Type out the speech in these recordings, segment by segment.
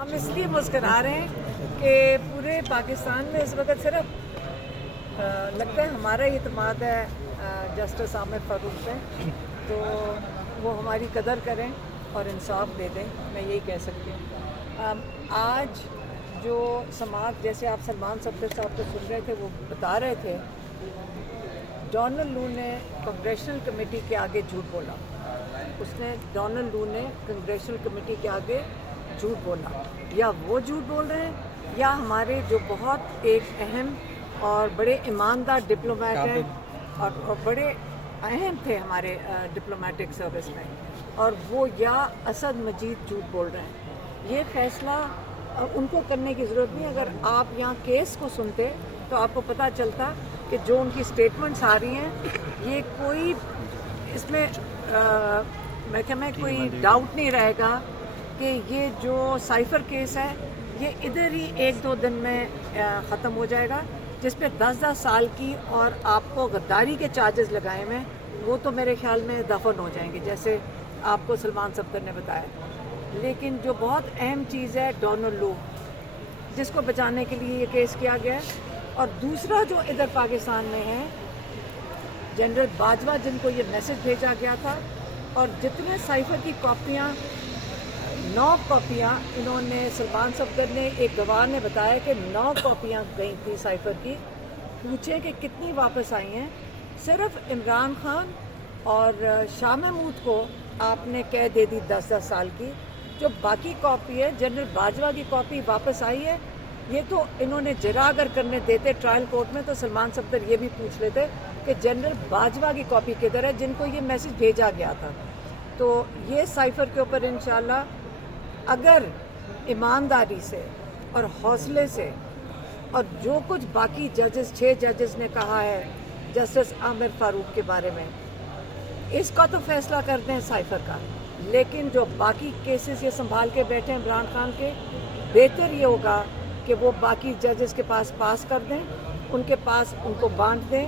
ہم اس لیے مسکرا رہے ہیں کہ پورے پاکستان میں اس وقت صرف لگتا ہے ہمارا اعتماد ہے جسٹس عامر فاروق پہ، تو وہ ہماری قدر کریں اور انصاف دے دیں، میں یہی کہہ سکتی ہوں۔ آج جو سماعت جیسے آپ سلمان صفدر صاحب کو سن رہے تھے، وہ بتا رہے تھے ڈونلڈ لو نے کنگریشنل کمیٹی کے آگے جھوٹ بولا، ڈونلڈ لو نے کنگریشنل کمیٹی کے آگے جھوٹ بولا، یا وہ جھوٹ بول رہے ہیں یا ہمارے جو بہت ایک اہم اور بڑے ایماندار ڈپلومیٹ ہیں اور بڑے اہم تھے ہمارے ڈپلومیٹک سروس میں، اور وہ یا اسد مجید جھوٹ بول رہے ہیں۔ یہ فیصلہ ان کو کرنے کی ضرورت نہیں۔ اگر آپ یہاں کیس کو سنتے تو آپ کو پتہ چلتا کہ جو ان کی سٹیٹمنٹس آ رہی ہیں، یہ کوئی اس میں میں کوئی ڈاؤٹ نہیں رہے گا کہ یہ جو سائفر کیس ہے یہ ادھر ہی 1-2 دن میں ختم ہو جائے گا، جس پہ 10 سال کی اور آپ کو غداری کے چارجز لگائے ہوئے وہ تو میرے خیال میں دفن ہو جائیں گے، جیسے آپ کو سلمان صفدر نے بتایا۔ لیکن جو بہت اہم چیز ہے ڈونلڈ لو، جس کو بچانے کے لیے یہ کیس کیا گیا ہے، اور دوسرا جو ادھر پاکستان میں ہے جنرل باجوہ، جن کو یہ میسج بھیجا گیا تھا، اور جتنے سائفر کی کاپیاں 9 کاپیاں انہوں نے سلمان صفدر نے ایک گواہ نے بتایا کہ 9 کاپیاں گئی تھی سائفر کی، پوچھیں کہ کتنی واپس آئی ہیں۔ صرف عمران خان اور شاہ محمود کو آپ نے قید دے دی 10 سال کی، جو باقی کاپی ہے جنرل باجوہ کی کاپی واپس آئی ہے۔ یہ تو انہوں نے جرا اگر کرنے دیتے ٹرائل کورٹ میں تو سلمان صفدر یہ بھی پوچھ لیتے کہ جنرل باجوہ کی کاپی کدھر ہے، جن کو یہ میسج بھیجا گیا تھا۔ تو یہ سائفر کے اوپر انشاءاللہ اگر ایمانداری سے اور حوصلے سے، اور جو کچھ باقی ججز 6 ججز نے کہا ہے جسٹس عامر فاروق کے بارے میں، اس کا تو فیصلہ کرتے ہیں سائفر کا، لیکن جو باقی کیسز یہ سنبھال کے بیٹھے ہیں عمران خان کے، بہتر یہ ہوگا کہ وہ باقی ججز کے پاس کر دیں، ان کے پاس ان کو بانٹ دیں۔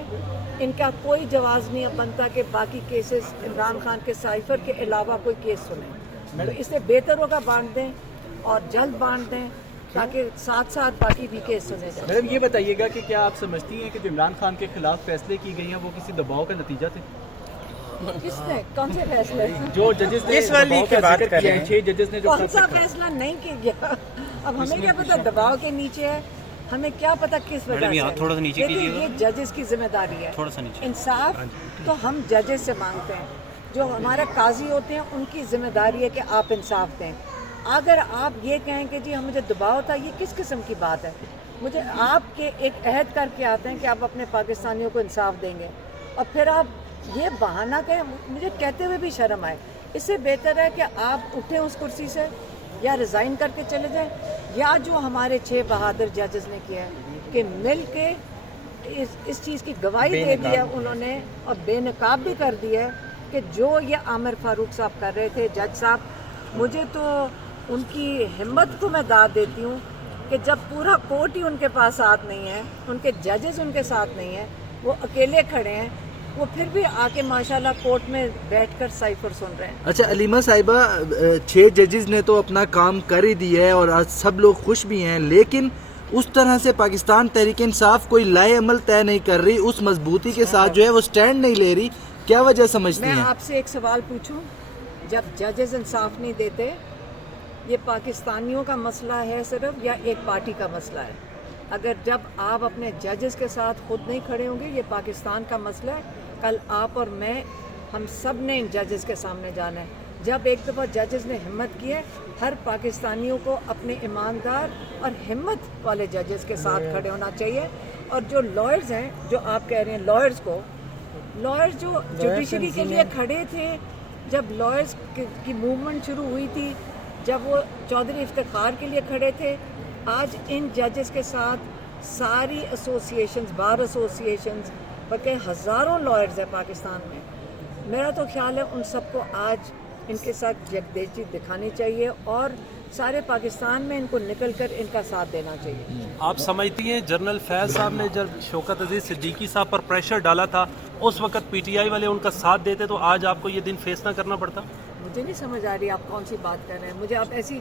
ان کا کوئی جواز نہیں بنتا کہ باقی کیسز عمران خان کے سائفر کے علاوہ کوئی کیس سنیں، تو اس سے بہتر ہوگا بانٹ دیں اور جلد بانٹ دیں تاکہ ساتھ ساتھ باقی بھی کیس سنے جائیں۔ میڈم یہ بتائیے گا کہ کیا آپ سمجھتی ہیں کہ جو عمران خان کے خلاف فیصلے کی گئی ہیں وہ کسی دباؤ کا نتیجہ تھے؟ کس نے کون سے فیصلے؟ جو ججز نے دباؤ کا ذکر کیا ہے، 6 ججز نے جو کون سا فیصلہ نہیں کیا؟ اب ہمیں کیا پتا دباؤ کے نیچے ہے، ہمیں کیا پتا کس وجہ سے۔ لیکن یہ ججز کی ذمہ داری ہے، انصاف تو ہم ججز سے مانگتے ہیں، جو ہمارے قاضی ہوتے ہیں ان کی ذمہ داری ہے کہ آپ انصاف دیں۔ اگر آپ یہ کہیں کہ جی ہم مجھے دباؤ تھا، یہ کس قسم کی بات ہے؟ مجھے آپ کے ایک عہد کر کے آتے ہیں کہ آپ اپنے پاکستانیوں کو انصاف دیں گے، اور پھر آپ یہ بہانہ کہیں، مجھے کہتے ہوئے بھی شرم آئے۔ اس سے بہتر ہے کہ آپ اٹھیں اس کرسی سے، یا ریزائن کر کے چلے جائیں، یا جو ہمارے 6 بہادر ججز نے کیا ہے کہ مل کے اس چیز کی گواہی دے دی ہے انہوں نے، اور بے نقاب بھی کر دی ہے کہ جو یہ عامر فاروق صاحب کر رہے تھے، جج صاحب، مجھے تو ان کی ہمت کو میں داد دیتی ہوں کہ جب پورا کورٹ ہی ان کے پاس ساتھ نہیں ہے، ان کے ججز ان کے ساتھ نہیں ہیں، وہ اکیلے کھڑے ہیں، وہ پھر بھی آ کے ماشاءاللہ کورٹ میں بیٹھ کر سائفر سن رہے ہیں۔ اچھا علیمہ صاحبہ، 6 ججز نے تو اپنا کام کر ہی دیا ہے اور آج سب لوگ خوش بھی ہیں، لیکن اس طرح سے پاکستان تحریک انصاف کوئی لائے عمل طے نہیں کر رہی، اس مضبوطی کے ساتھ جو ہے وہ سٹینڈ نہیں لے رہی، کیا وجہ سمجھتی ہیں؟ میں آپ سے ایک سوال پوچھوں، جب ججز انصاف نہیں دیتے، یہ پاکستانیوں کا مسئلہ ہے صرف یا ایک پارٹی کا مسئلہ ہے؟ اگر جب آپ اپنے ججز کے ساتھ خود نہیں کھڑے ہوں گے، یہ پاکستان کا مسئلہ ہے۔ کل آپ اور میں، ہم سب نے ان ججز کے سامنے جانا ہے۔ جب ایک دفعہ ججز نے ہمت کی ہے، ہر پاکستانیوں کو اپنے ایماندار اور ہمت والے ججز کے ساتھ کھڑے ہونا چاہیے۔ اور جو لائرز ہیں، جو آپ کہہ رہے ہیں لائرز جو جوڈیشری کے لیے کھڑے تھے، جب لائرز کی موومنٹ شروع ہوئی تھی، جب وہ چودھری افتخار کے لیے کھڑے تھے، آج ان ججز کے ساتھ ساری ایسوسیشنز، بار ایسوسیشنز، بلکہ ہزاروں لائرز ہیں پاکستان میں۔ میرا تو خیال ہے ان سب کو آج ان کے ساتھ یکجہتی دکھانی چاہیے، اور سارے پاکستان میں ان کو نکل کر ان کا ساتھ دینا چاہیے۔ آپ سمجھتی ہیں جنرل فیض صاحب نے جب شوکت عزیز صدیقی صاحب پر پریشر ڈالا تھا، اس وقت پی ٹی آئی والے ان کا ساتھ دیتے تو آج آپ کو یہ دن فیس نہ کرنا پڑتا؟ مجھے نہیں سمجھ آ رہی آپ کون سی بات کر رہے ہیں، مجھے آپ ایسی